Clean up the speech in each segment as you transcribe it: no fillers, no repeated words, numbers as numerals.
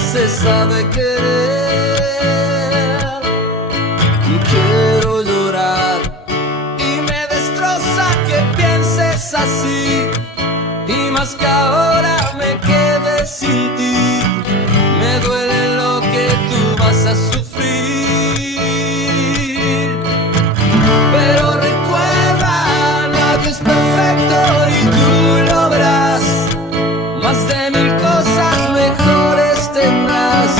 se sabe querer. Quiero llorar y me destroza que pienses así, y más que ahora me quede sin ti. Me duele lo que tú vas a sufrir, pero recuerda, nadie es perfecto y tú lo verás. Más de 1000 cosas mejores tendrás,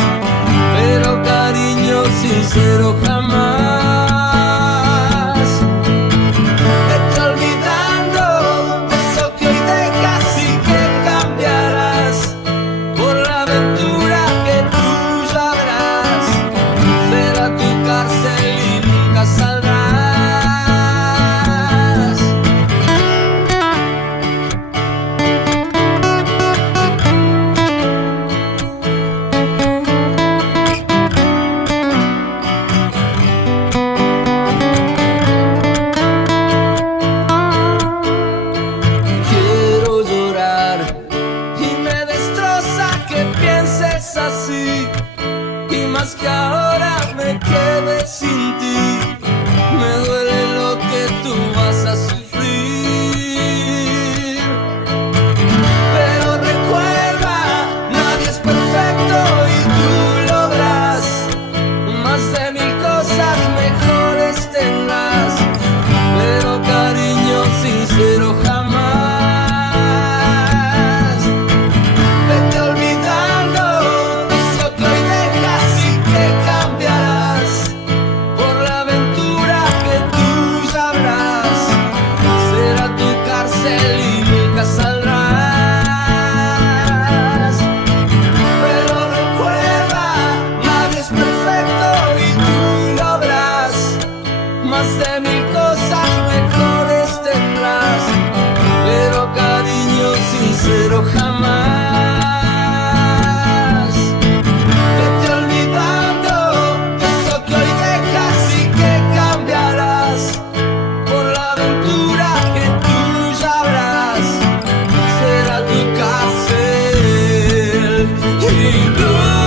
pero cariño sincero jamás. Vete olvidando de eso que hoy dejas y que cambiarás por la aventura que tú ya verás. Será tu cárcel y nunca saldrás. Más que ahora me quede sin ti, me duele lo que tú vas a sufrir, pero recuerda, nadie es perfecto y tú lo verás. Más de 1000 cosas mejores tendrás, pero cariño sincero jamás. Vete olvidando de eso que hoy dejas y que cambiarás por la aventura que tú ya verás. Será tu cárcel y nunca saldrás. Pero recuerda, nadie es perfecto y tú lo verás. Más de 1000 cosas mejores tendrás, pero cariño sincero jamás. Vete olvidando de eso que hoy dejas y que cambiarás por la aventura que tú ya verás. Será tu cárcel y nunca